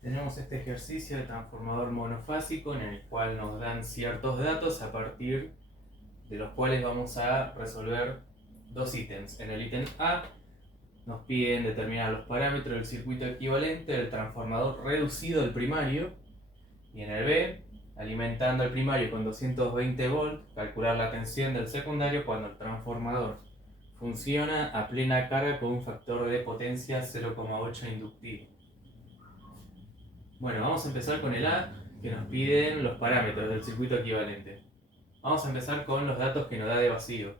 Tenemos este ejercicio de transformador monofásico en el cual nos dan ciertos datos a partir de los cuales vamos a resolver dos ítems. En el ítem A nos piden determinar los parámetros del circuito equivalente del transformador reducido del primario, y en el B, alimentando el primario con 220 volts, calcular la tensión del secundario cuando el transformador funciona a plena carga con un factor de potencia 0,8 inductivo. Bueno, vamos a empezar con el A, que nos piden los parámetros del circuito equivalente. Vamos a empezar con los datos que nos da de vacío.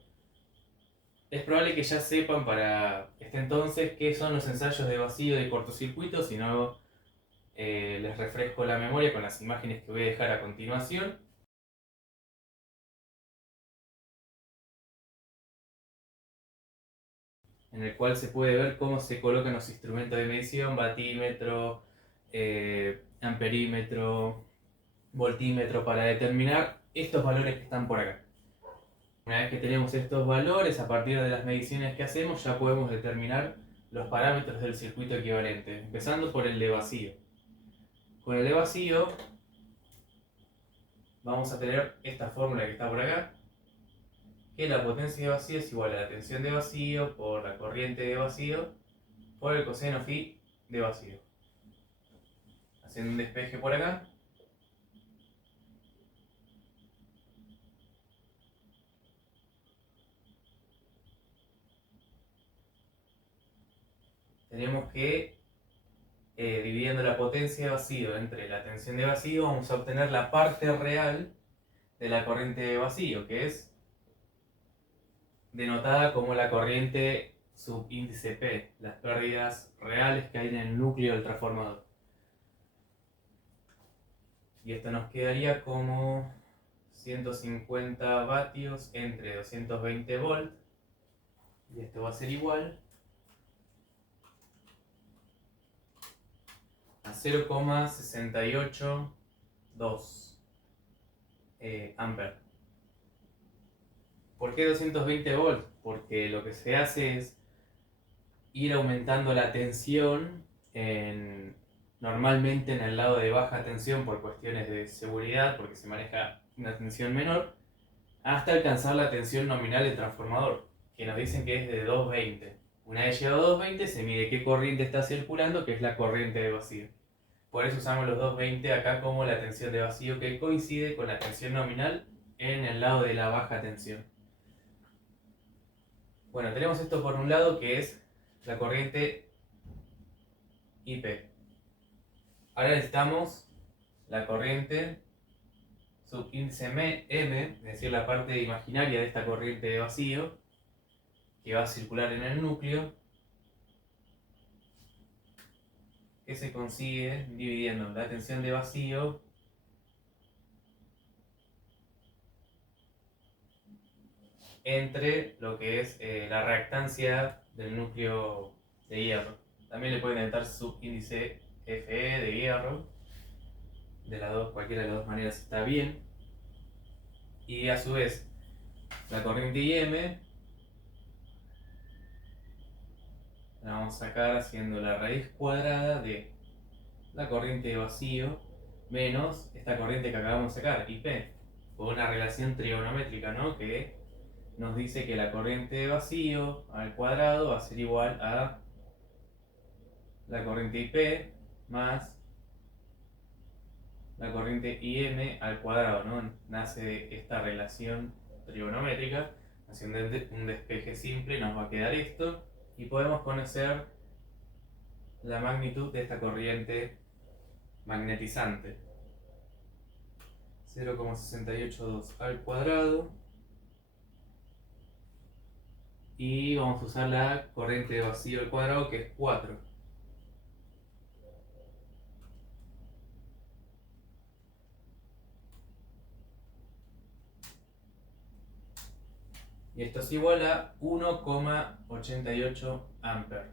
Es probable que ya sepan para este entonces qué son los ensayos de vacío y cortocircuito, si no les refresco la memoria con las imágenes que voy a dejar a continuación. En el cual se puede ver cómo se colocan los instrumentos de medición, batímetro, amperímetro, voltímetro, para determinar estos valores que están por acá. Una vez que tenemos estos valores, a partir de las mediciones que hacemos, ya podemos determinar los parámetros del circuito equivalente, empezando por el de vacío. Con el de vacío vamos a tener esta fórmula que está por acá, que la potencia de vacío es igual a la tensión de vacío por la corriente de vacío por el coseno phi de vacío. Haciendo un despeje por acá, tenemos que, dividiendo la potencia de vacío entre la tensión de vacío, vamos a obtener la parte real de la corriente de vacío, que es denotada como la corriente subíndice P, las pérdidas reales que hay en el núcleo del transformador. Y esto nos quedaría como 150 vatios entre 220 volts, y esto va a ser igual a 0,682 amperes. ¿Por qué 220 volts? Porque lo que se hace es ir aumentando la tensión normalmente en el lado de baja tensión por cuestiones de seguridad, porque se maneja una tensión menor, hasta alcanzar la tensión nominal del transformador, que nos dicen que es de 220. Una vez llegado a 220 se mide qué corriente está circulando, que es la corriente de vacío. Por eso usamos los 220 acá como la tensión de vacío, que coincide con la tensión nominal en el lado de la baja tensión. Bueno, tenemos esto por un lado, que es la corriente IP. Ahora necesitamos la corriente subíndice M, es decir, la parte imaginaria de esta corriente de vacío, que va a circular en el núcleo, que se consigue dividiendo la tensión de vacío entre lo que es la reactancia del núcleo de hierro. También le pueden dar subíndice Fe de hierro. De las dos, cualquiera de las dos maneras está bien. Y a su vez, la corriente IM la vamos a sacar haciendo la raíz cuadrada de la corriente de vacío menos esta corriente que acabamos de sacar, IP, con una relación trigonométrica, ¿no? Que nos dice que la corriente de vacío al cuadrado va a ser igual a la corriente IP más la corriente IM al cuadrado, ¿no? Nace de esta relación trigonométrica. Haciendo un despeje simple nos va a quedar esto, y podemos conocer la magnitud de esta corriente magnetizante. 0,682 al cuadrado. Y vamos a usar la corriente de vacío al cuadrado, que es 4. Y esto es igual a 1,88 amperes.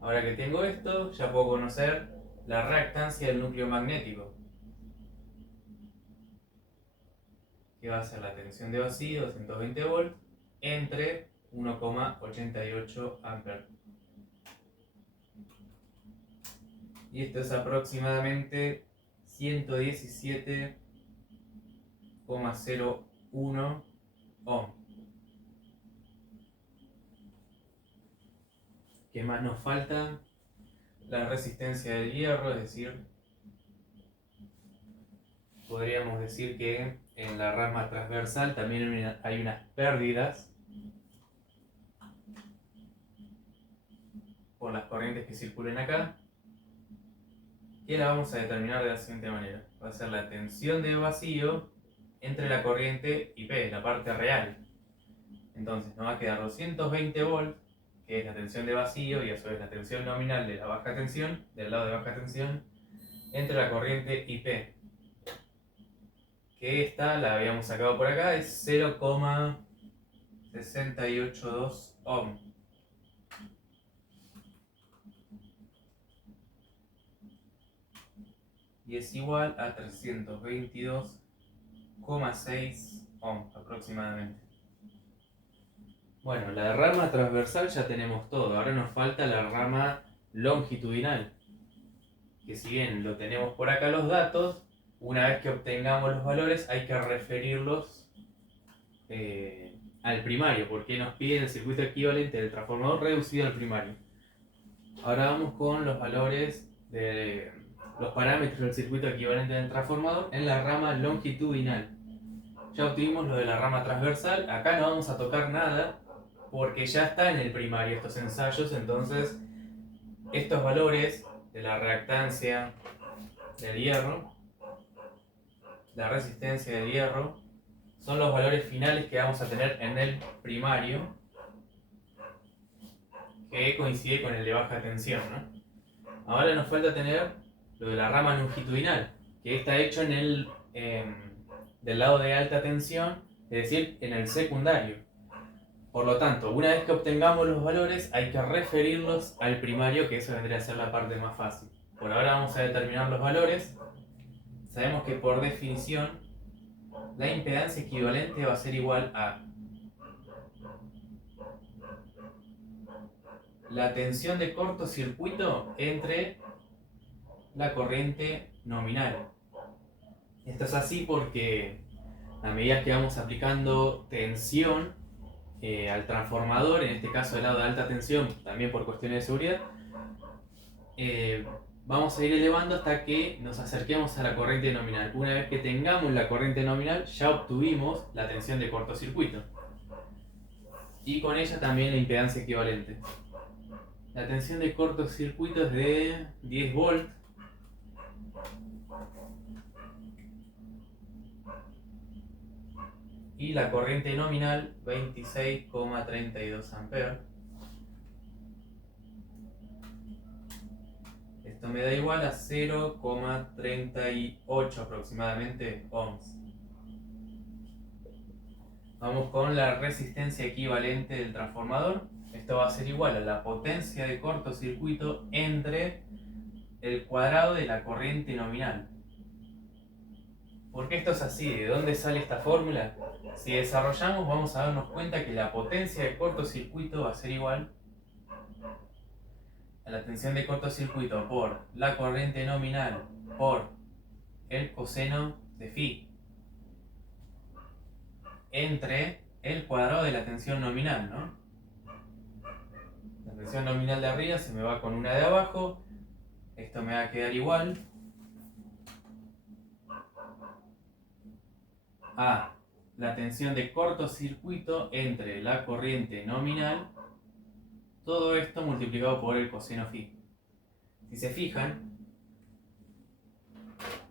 Ahora que tengo esto, ya puedo conocer la reactancia del núcleo magnético, que va a ser la tensión de vacío, 220 volts, entre 1,88 amperes. y esto es aproximadamente 117,01 ohm. ¿Qué más nos falta? La resistencia del hierro, es decir, podríamos decir que en la rama transversal también hay unas pérdidas por las corrientes que circulen acá, que la vamos a determinar de la siguiente manera. Va a ser la tensión de vacío entre la corriente y P, la parte real. Entonces nos va a quedar 220 volts, que es la tensión de vacío, y a su vez la tensión nominal de la baja tensión, del lado de baja tensión, entre la corriente y P. Que esta la habíamos sacado por acá, es 0,682 ohm. Y es igual a 322,6 ohm aproximadamente. Bueno, la rama transversal ya tenemos todo, ahora nos falta la rama longitudinal, que si bien lo tenemos por acá los datos, una vez que obtengamos los valores hay que referirlos al primario, porque nos piden el circuito equivalente del transformador reducido al primario. Ahora vamos con los valores de los parámetros del circuito equivalente del transformador en la rama longitudinal. Ya obtuvimos lo de la rama transversal, acá no vamos a tocar nada porque ya está en el primario estos ensayos, entonces estos valores de la reactancia del hierro, la resistencia del hierro, son los valores finales que vamos a tener en el primario, que coincide con el de baja tensión, ¿no? Ahora nos falta tener lo de la rama longitudinal, que está hecho en el del lado de alta tensión, es decir, en el secundario. Por lo tanto, una vez que obtengamos los valores, hay que referirlos al primario, que eso vendría a ser la parte más fácil. Por ahora vamos a determinar los valores. Sabemos que por definición la impedancia equivalente va a ser igual a la tensión de cortocircuito entre la corriente nominal. Esto es así porque a medida que vamos aplicando tensión al transformador, en este caso del lado de alta tensión, también por cuestiones de seguridad, vamos a ir elevando hasta que nos acerquemos a la corriente nominal. Una vez que tengamos la corriente nominal, ya obtuvimos la tensión de cortocircuito. Y con ella también la impedancia equivalente. La tensión de cortocircuito es de 10 volts. Y la corriente nominal 26,32 amperes. Esto me da igual a 0,38 aproximadamente ohms. Vamos con la resistencia equivalente del transformador. Esto va a ser igual a la potencia de cortocircuito entre el cuadrado de la corriente nominal. ¿Por qué esto es así? ¿De dónde sale esta fórmula? Si desarrollamos, vamos a darnos cuenta que la potencia de cortocircuito va a ser igual a la tensión de cortocircuito por la corriente nominal por el coseno de phi entre el cuadrado de la tensión nominal, ¿no? La tensión nominal de arriba se me va con una de abajo, esto me va a quedar igual a la tensión de cortocircuito entre la corriente nominal, todo esto multiplicado por el coseno phi. Si se fijan,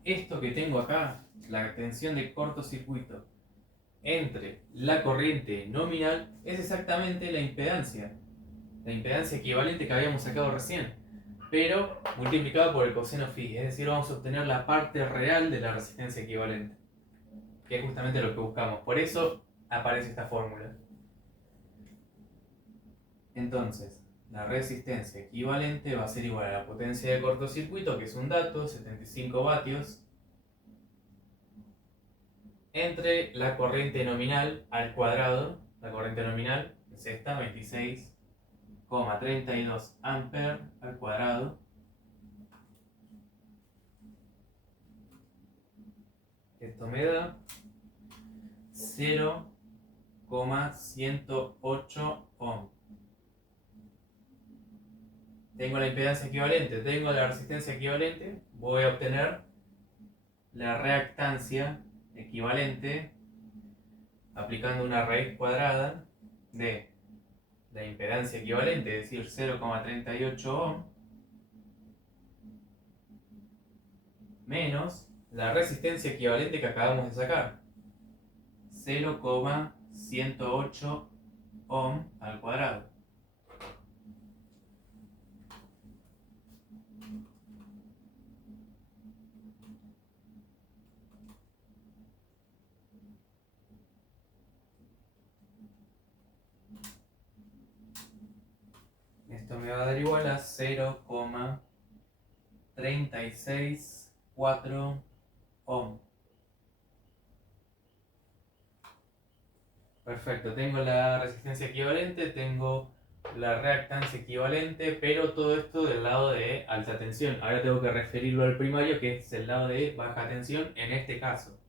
esto que tengo acá, la tensión de cortocircuito entre la corriente nominal, es exactamente la impedancia equivalente que habíamos sacado recién, pero multiplicado por el coseno phi, es decir, vamos a obtener la parte real de la resistencia equivalente, que es justamente lo que buscamos. Por eso aparece esta fórmula. Entonces, la resistencia equivalente va a ser igual a la potencia de cortocircuito, que es un dato, 75 vatios, entre la corriente nominal al cuadrado. La corriente nominal es esta, 26,32 amperes al cuadrado, Esto me da 0,108 ohm. Tengo la impedancia equivalente, tengo la resistencia equivalente, voy a obtener la reactancia equivalente aplicando una raíz cuadrada de la impedancia equivalente, es decir, 0,38 ohm, menos la resistencia equivalente que acabamos de sacar, 0,108 ohm al cuadrado. Esto me va a dar igual a 0,364 ohm. Perfecto, tengo la resistencia equivalente, tengo la reactancia equivalente, pero todo esto del lado de alta tensión. Ahora tengo que referirlo al primario, que es el lado de baja tensión en este caso.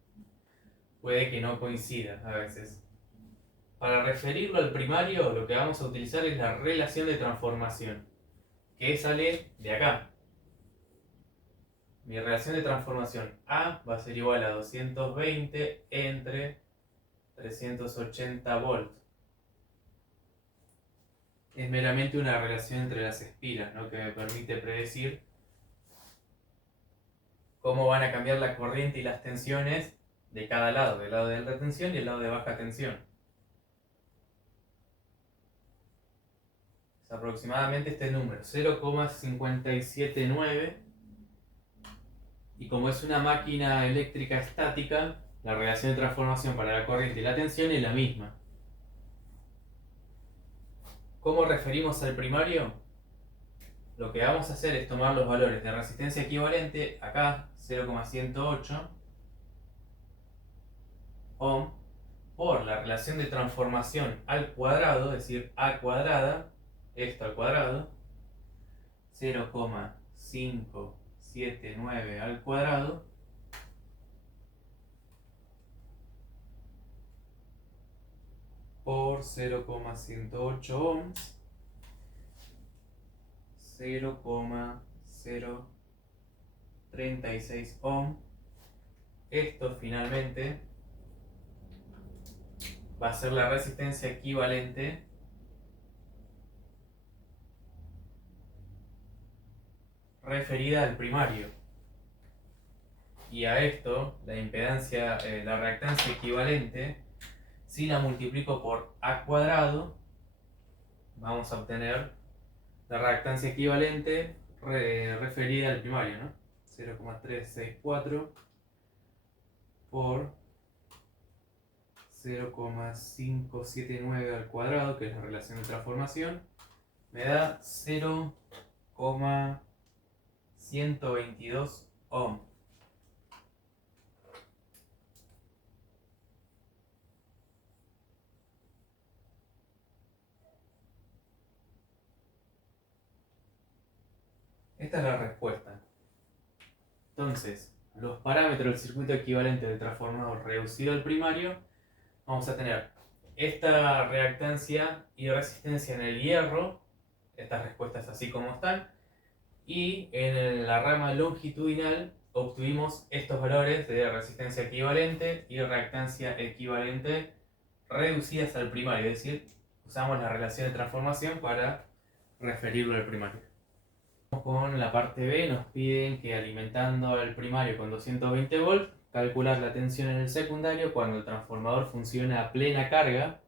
Puede que no coincida a veces. Para referirlo al primario, lo que vamos a utilizar es la relación de transformación, que sale de acá. Mi relación de transformación A va a ser igual a 220 entre 380 volts. Es meramente una relación entre las espiras, ¿no? Que me permite predecir cómo van a cambiar la corriente y las tensiones de cada lado, del lado de alta tensión y el lado de baja tensión. Es aproximadamente este número, 0,579. Y como es una máquina eléctrica estática, la relación de transformación para la corriente y la tensión es la misma. ¿Cómo referimos al primario? Lo que vamos a hacer es tomar los valores de resistencia equivalente, acá 0,108 ohm, por la relación de transformación al cuadrado, es decir, A cuadrada, esto al cuadrado, 0,579 al cuadrado, por 0,108 ohms, 0,036 ohm. Esto finalmente va a ser la resistencia equivalente referida al primario. Y a esto, la impedancia, la reactancia equivalente, si la multiplico por A cuadrado, vamos a obtener la reactancia equivalente referida al primario, ¿no? 0,364 por 0,579 al cuadrado, que es la relación de transformación, me da 0,122 ohm. Esta es la respuesta. Entonces, los parámetros del circuito equivalente del transformador reducido al primario, vamos a tener esta reactancia y resistencia en el hierro, estas respuestas así como están, y en la rama longitudinal obtuvimos estos valores de resistencia equivalente y reactancia equivalente reducidas al primario, es decir, usamos la relación de transformación para referirlo al primario. Con la parte B nos piden que alimentando al primario con 220 volts, calcular la tensión en el secundario cuando el transformador funciona a plena carga.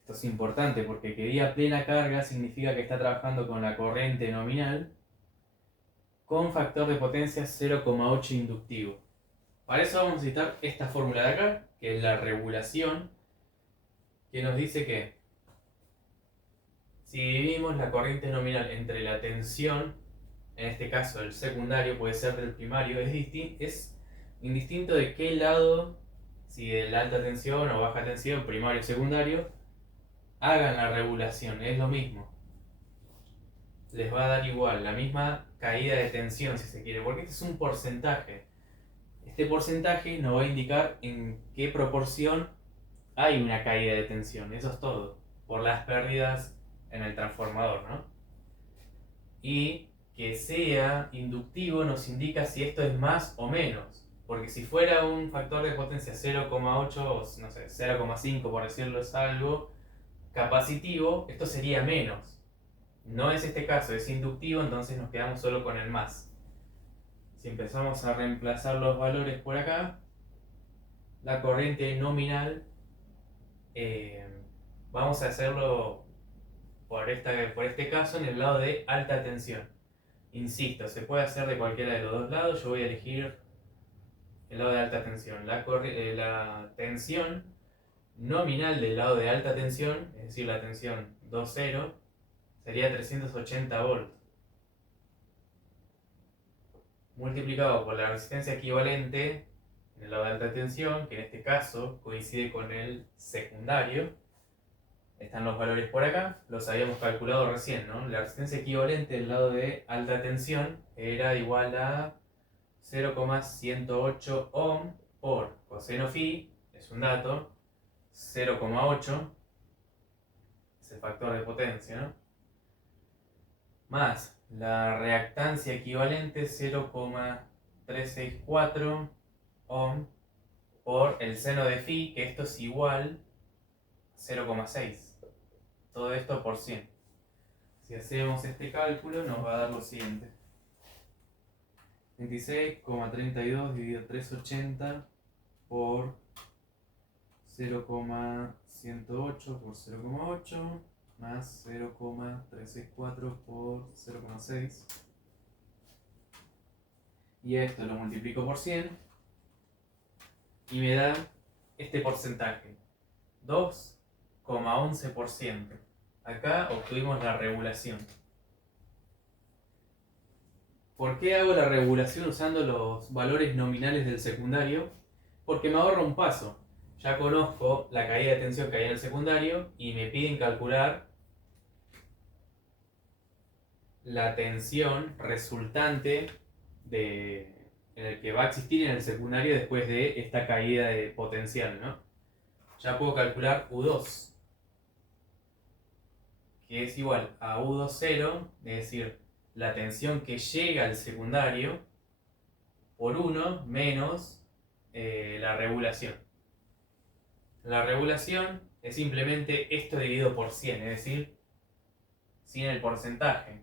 Esto es importante porque que diga plena carga significa que está trabajando con la corriente nominal con factor de potencia 0,8 inductivo. Para eso vamos a necesitar esta fórmula de acá, que es la regulación, que nos dice que si dividimos la corriente nominal entre la tensión, en este caso el secundario puede ser del primario, es indistinto de qué lado, si de la alta tensión o baja tensión, primario o secundario, hagan la regulación, es lo mismo. Les va a dar igual, la misma caída de tensión si se quiere, porque este es un porcentaje. este porcentaje nos va a indicar en qué proporción hay una caída de tensión. Eso es todo, por las pérdidas en el transformador, ¿no? Y que sea inductivo nos indica si esto es más o menos. Porque si fuera un factor de potencia 0,8 o no sé, 0,5 por decirlo es algo capacitivo, esto sería menos. No es este caso, es inductivo, entonces nos quedamos solo con el más. Si empezamos a reemplazar los valores por acá, la corriente nominal, vamos a hacerlo por este caso en el lado de alta tensión. Insisto, se puede hacer de cualquiera de los dos lados, yo voy a elegir el lado de alta tensión. La tensión nominal del lado de alta tensión, es decir, la tensión 2,0, sería 380 volts. Multiplicado por la resistencia equivalente en el lado de alta tensión, que en este caso coincide con el secundario. Están los valores por acá, los habíamos calculado recién, ¿no? La resistencia equivalente del lado de alta tensión era igual a 0,108 ohm por coseno phi, es un dato, 0,8, es el factor de potencia, ¿no? Más la reactancia equivalente 0,364 ohm por el seno de phi, que esto es igual a 0,6. Todo esto por 100. Si hacemos este cálculo nos va a dar lo siguiente. 26,32 dividido 380 por 0,108 por 0,8 más 0,364 por 0,6. Y esto lo multiplico por 100 y me da este porcentaje, 2,11%. Acá obtuvimos la regulación. ¿Por qué hago la regulación usando los valores nominales del secundario? Porque me ahorro un paso. Ya conozco la caída de tensión que hay en el secundario y me piden calcular la tensión resultante en el que va a existir en el secundario después de esta caída de potencial, ¿no? Ya puedo calcular U2, que es igual a U20, es decir, la tensión que llega al secundario por 1 menos la regulación. La regulación es simplemente esto dividido por 100, es decir, 100 el porcentaje.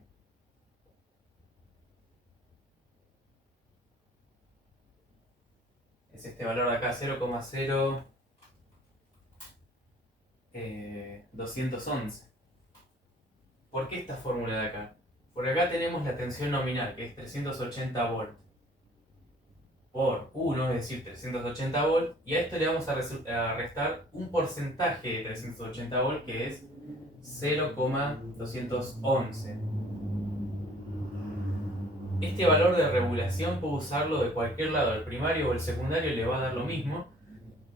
Es este valor de acá, 0,0211. ¿Por qué esta fórmula de acá? Por acá tenemos la tensión nominal, que es 380 volts por 1, es decir, 380 volts, y a esto le vamos a restar un porcentaje de 380 volts, que es 0,211. Este valor de regulación puedo usarlo de cualquier lado, el primario o el secundario le va a dar lo mismo.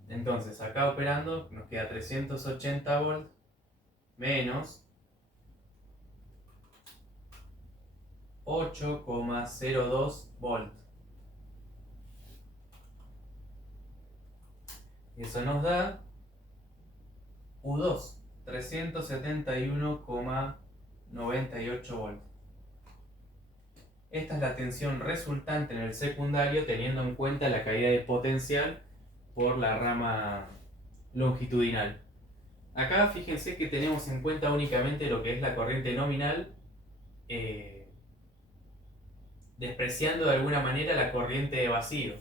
Entonces, acá operando nos queda 380 volts menos 8,02 volts. Y eso nos da U2, 371,98 volts. Esta es la tensión resultante en el secundario teniendo en cuenta la caída de potencial por la rama longitudinal. Acá fíjense que tenemos en cuenta únicamente lo que es la corriente nominal, despreciando de alguna manera la corriente de vacío.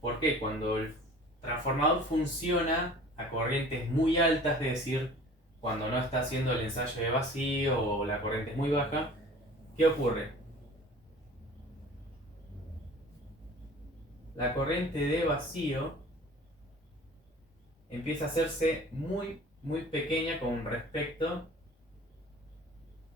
¿Por qué? Cuando el transformador funciona a corrientes muy altas, es decir, cuando no está haciendo el ensayo de vacío o la corriente es muy baja, ¿qué ocurre? La corriente de vacío empieza a hacerse muy, muy pequeña con respecto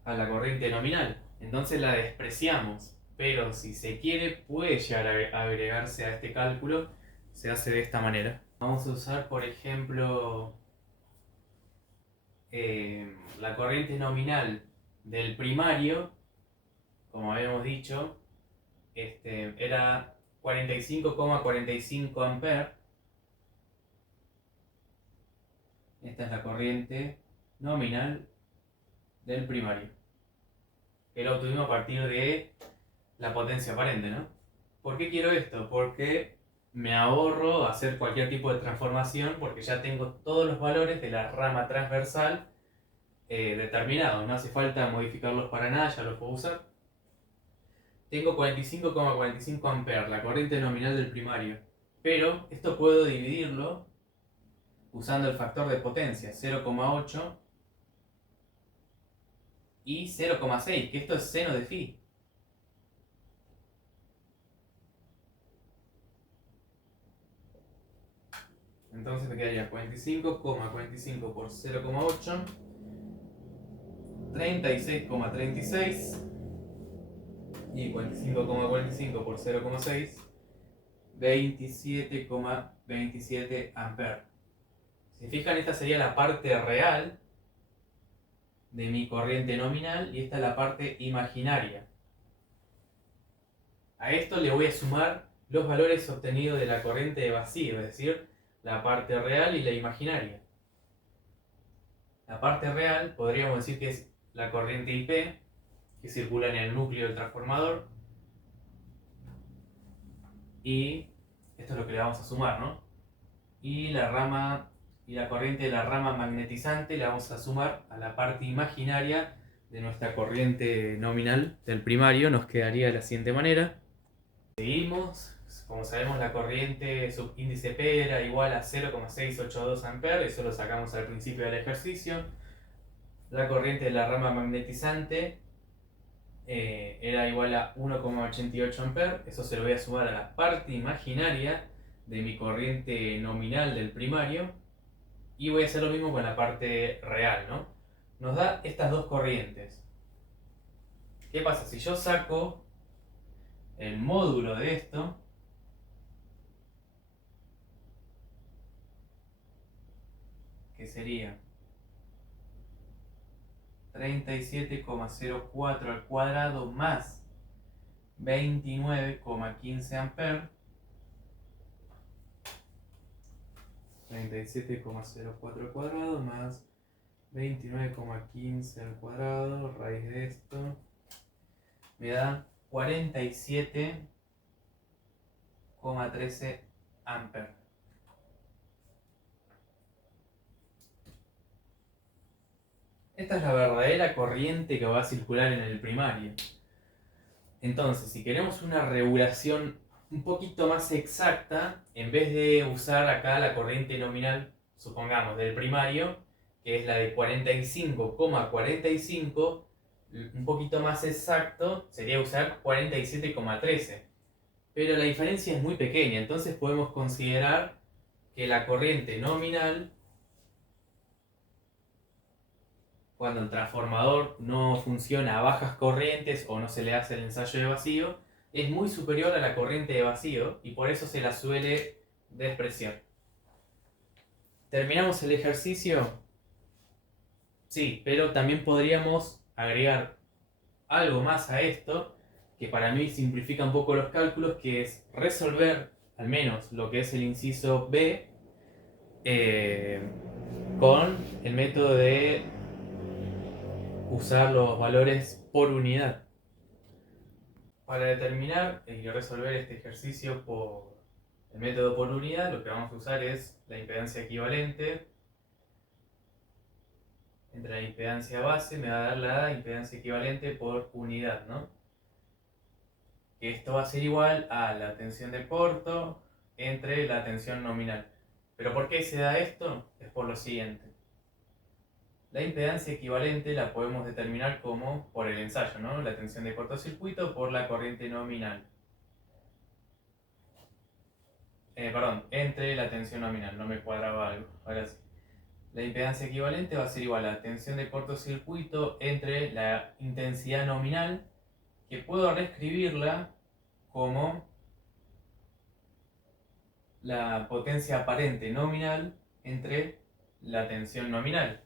a la corriente nominal. Entonces la despreciamos. Pero si se quiere, puede llegar a agregarse a este cálculo. Se hace de esta manera. Vamos a usar, por ejemplo, la corriente nominal del primario, como habíamos dicho, era 45,45 amperes. Esta es la corriente nominal del primario, que lo obtuvimos a partir de la potencia aparente, ¿no? ¿Por qué quiero esto? Porque me ahorro hacer cualquier tipo de transformación, porque ya tengo todos los valores de la rama transversal determinados. No hace falta modificarlos para nada, ya los puedo usar. Tengo 45,45 amperes, la corriente nominal del primario. Pero esto puedo dividirlo usando el factor de potencia, 0,8 y 0,6, que esto es seno de phi. Entonces me quedaría 45,45 por 0,8, 36,36, y 45,45 por 0,6, 27,27 amperes. Si fijan, esta sería la parte real de mi corriente nominal y esta es la parte imaginaria. A esto le voy a sumar los valores obtenidos de la corriente de vacío, es decir, la parte real y la imaginaria. La parte real podríamos decir que es la corriente IP, que circula en el núcleo del transformador, y esto es lo que le vamos a sumar, ¿no? Y la corriente de la rama magnetizante la vamos a sumar a la parte imaginaria de nuestra corriente nominal del primario. Nos quedaría de la siguiente manera. Seguimos. Como sabemos, la corriente subíndice P era igual a 0,682 amperes, eso lo sacamos al principio del ejercicio. La corriente de la rama magnetizante era igual a 1,88 amperes, eso se lo voy a sumar a la parte imaginaria de mi corriente nominal del primario, y voy a hacer lo mismo con la parte real, ¿no? Nos da estas dos corrientes. ¿Qué pasa? Si yo saco el módulo de esto, que sería 37,04 al cuadrado más 29,15 amperes. 37,04 al cuadrado más 29,15 al cuadrado, raíz de esto, me da 47,13 amperes. Esta es la verdadera corriente que va a circular en el primario. Entonces, si queremos una regulación un poquito más exacta, en vez de usar acá la corriente nominal, supongamos, del primario, que es la de 45,45, un poquito más exacto sería usar 47,13. Pero la diferencia es muy pequeña, entonces podemos considerar que la corriente nominal, cuando el transformador no funciona a bajas corrientes o no se le hace el ensayo de vacío, es muy superior a la corriente de vacío y por eso se la suele despreciar. ¿Terminamos el ejercicio? Sí, pero también podríamos agregar algo más a esto, que para mí simplifica un poco los cálculos, que es resolver al menos lo que es el inciso B con el método de usar los valores por unidad. Para determinar y resolver este ejercicio por el método por unidad, lo que vamos a usar es la impedancia equivalente entre la impedancia base, me va a dar la impedancia equivalente por unidad, ¿no? Que esto va a ser igual a la tensión de corto entre la tensión nominal. ¿Pero por qué se da esto? Es por lo siguiente. La impedancia equivalente la podemos determinar como por el ensayo, ¿no? La tensión de cortocircuito por la corriente nominal. Entre la tensión nominal, no me cuadraba algo. Ahora sí. La impedancia equivalente va a ser igual a la tensión de cortocircuito entre la intensidad nominal, que puedo reescribirla como la potencia aparente nominal entre la tensión nominal.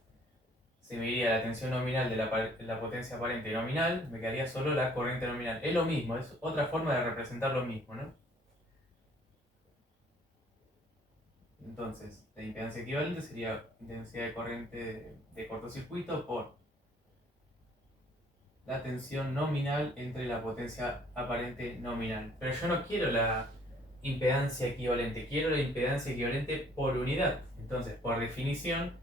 Se me iría la tensión nominal de la potencia aparente nominal, me quedaría solo la corriente nominal. Es lo mismo, es otra forma de representar lo mismo, ¿no? Entonces, la impedancia equivalente sería intensidad de corriente de cortocircuito por la tensión nominal entre la potencia aparente nominal. Pero yo no quiero la impedancia equivalente, quiero la impedancia equivalente por unidad. Entonces, por definición,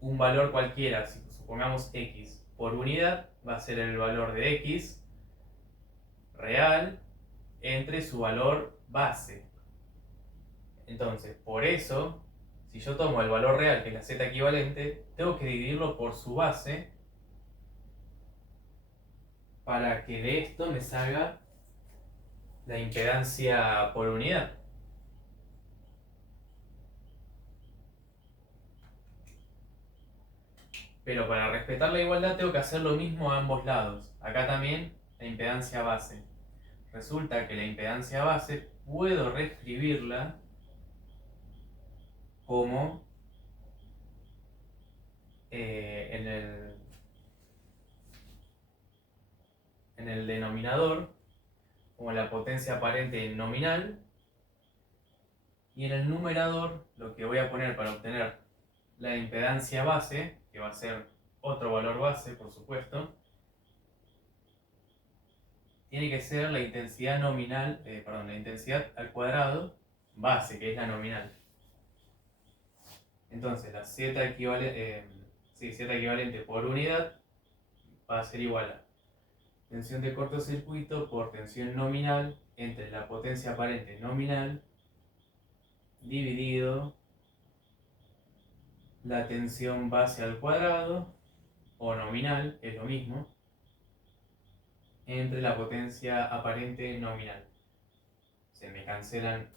un valor cualquiera, si supongamos x por unidad, va a ser el valor de x real entre su valor base. Entonces, por eso, si yo tomo el valor real, que es la z equivalente, tengo que dividirlo por su base para que de esto me salga la impedancia por unidad. Pero para respetar la igualdad tengo que hacer lo mismo a ambos lados. Acá también la impedancia base. Resulta que la impedancia base puedo reescribirla como en el denominador, como la potencia aparente nominal, y en el numerador lo que voy a poner para obtener la impedancia base, que va a ser otro valor base, por supuesto, tiene que ser la intensidad nominal, la intensidad al cuadrado base, que es la nominal. Entonces la z equivalente por unidad va a ser igual a tensión de cortocircuito por tensión nominal entre la potencia aparente nominal dividido la tensión base al cuadrado, o nominal, es lo mismo, entre la potencia aparente nominal. Se me cancelan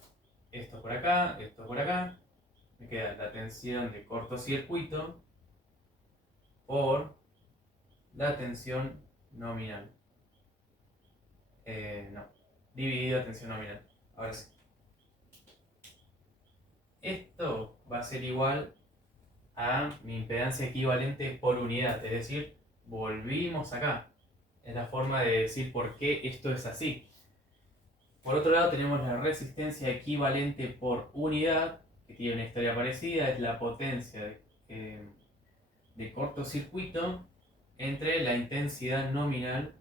esto por acá, esto por acá. Me queda la tensión de cortocircuito por la tensión nominal. No, dividido la tensión nominal. Ahora sí. Esto va a ser igual a mi impedancia equivalente por unidad, es decir, volvimos acá. Es la forma de decir por qué esto es así. Por otro lado tenemos la resistencia equivalente por unidad, que tiene una historia parecida, es la potencia de cortocircuito entre la intensidad nominal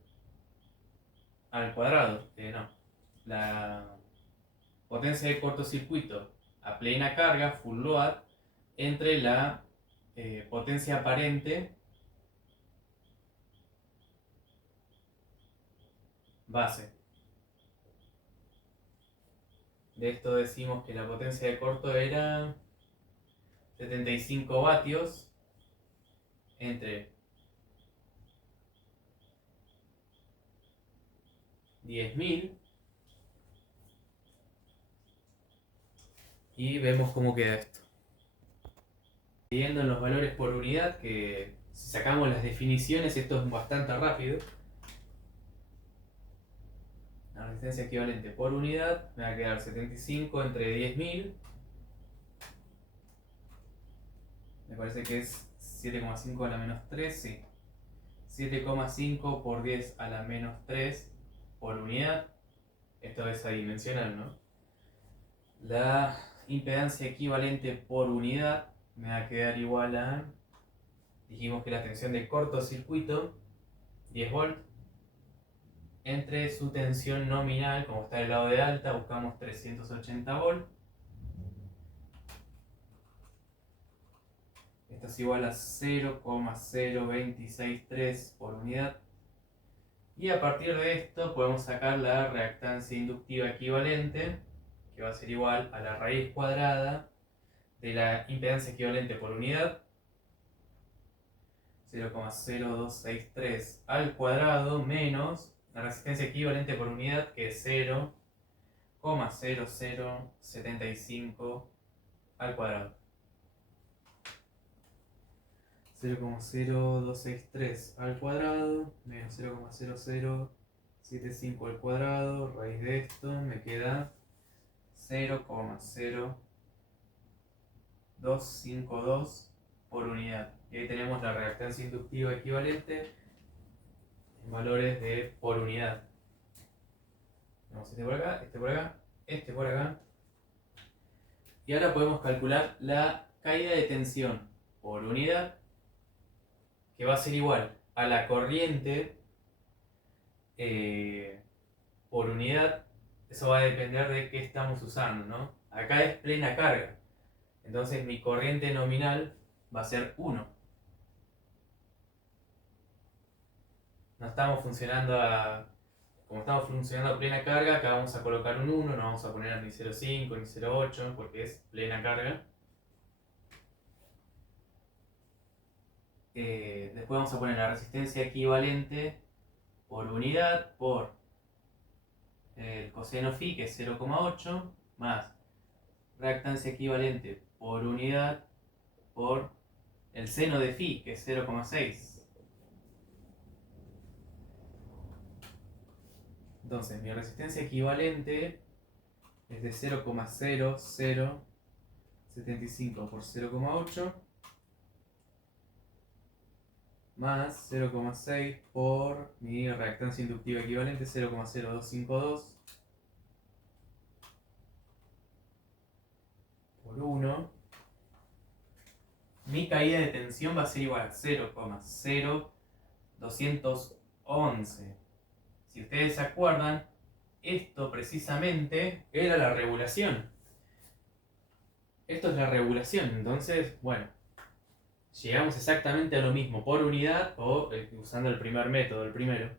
al cuadrado. No, la potencia de cortocircuito a plena carga, full load, entre la potencia aparente base. De esto decimos que la potencia de corto era 75 vatios entre 10.000 y vemos cómo queda esto. Dividiendo en los valores por unidad, que si sacamos las definiciones, esto es bastante rápido. La resistencia equivalente por unidad me va a quedar 75 entre 10.000. Me parece que es 7,5 a la menos 3, sí. 7,5 por 10 a la menos 3 por unidad. Esto es adimensional, ¿no? La impedancia equivalente por unidad me va a quedar igual a, dijimos que la tensión de cortocircuito, 10 volts, entre su tensión nominal, como está del lado de alta, buscamos 380 volts. Esto es igual a 0,0263 por unidad. Y a partir de esto podemos sacar la reactancia inductiva equivalente, que va a ser igual a la raíz cuadrada de la impedancia equivalente por unidad, 0,0263 al cuadrado, menos la resistencia equivalente por unidad, que es 0,0075 al cuadrado. 0,0263 al cuadrado menos 0,0075 al cuadrado, raíz de esto me queda 0,0252 por unidad. Y ahí tenemos la reactancia inductiva equivalente en valores de por unidad. Tenemos este por acá, este por acá, este por acá. Y ahora podemos calcular la caída de tensión por unidad, que va a ser igual a la corriente por unidad. Eso va a depender de qué estamos usando, ¿no? Acá es plena carga. Entonces mi corriente nominal va a ser 1. No estamos funcionando como estamos funcionando a plena carga, acá vamos a colocar un 1, no vamos a poner ni 0,5 ni 0,8 porque es plena carga. Después vamos a poner la resistencia equivalente por unidad por el coseno phi, que es 0,8, más reactancia equivalente por unidad por el seno de phi, que es 0,6. Entonces, mi resistencia equivalente es de 0,0075 por 0,8 más 0,6 por mi reactancia inductiva equivalente, 0,0252 por 1. Mi caída de tensión va a ser igual a 0,0211. Si ustedes se acuerdan, esto precisamente era la regulación. Esto es la regulación, entonces, bueno, llegamos exactamente a lo mismo por unidad o usando el primer método, el primero.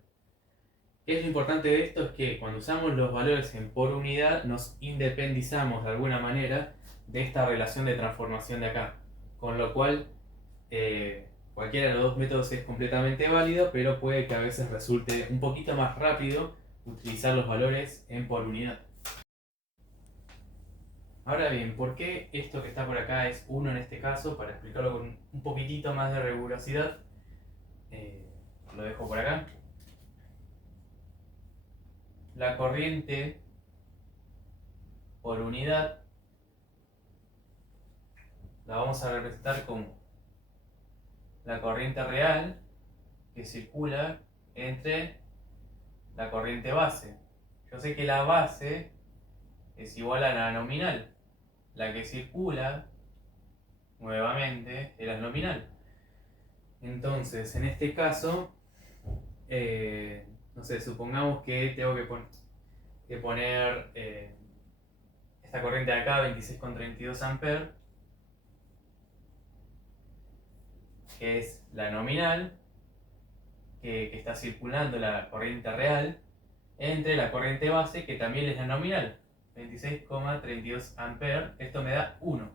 ¿Qué es lo importante de esto? Es que cuando usamos los valores en por unidad nos independizamos de alguna manera de esta relación de transformación de acá. Con lo cual, cualquiera de los dos métodos es completamente válido, pero puede que a veces resulte un poquito más rápido utilizar los valores en por unidad. Ahora bien, ¿por qué esto que está por acá es 1 en este caso? Para explicarlo con un poquitito más de rigurosidad, lo dejo por acá. La corriente por unidad la vamos a representar como la corriente real que circula entre la corriente base. Yo sé que la base es igual a la nominal. La que circula, nuevamente, es la nominal. Entonces, en este caso, no sé, supongamos que tengo que poner esta corriente de acá, 26,32 amperes, que es la nominal, que está circulando la corriente real, entre la corriente base, que también es la nominal, 26,32 amperes. Esto me da 1.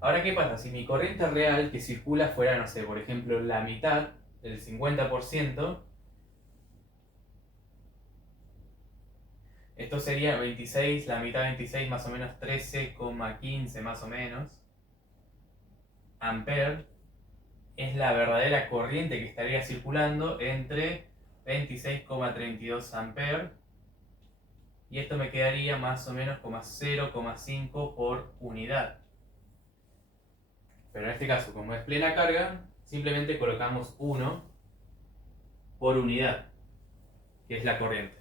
Ahora, ¿qué pasa? Si mi corriente real que circula fuera, no sé, por ejemplo, la mitad, el 50%, esto sería 26, la mitad de 26 más o menos 13,15 más o menos amperes. Es la verdadera corriente que estaría circulando entre 26,32 amperes. Y esto me quedaría más o menos como 0,5 por unidad. Pero en este caso, como es plena carga, simplemente colocamos 1 por unidad, que es la corriente.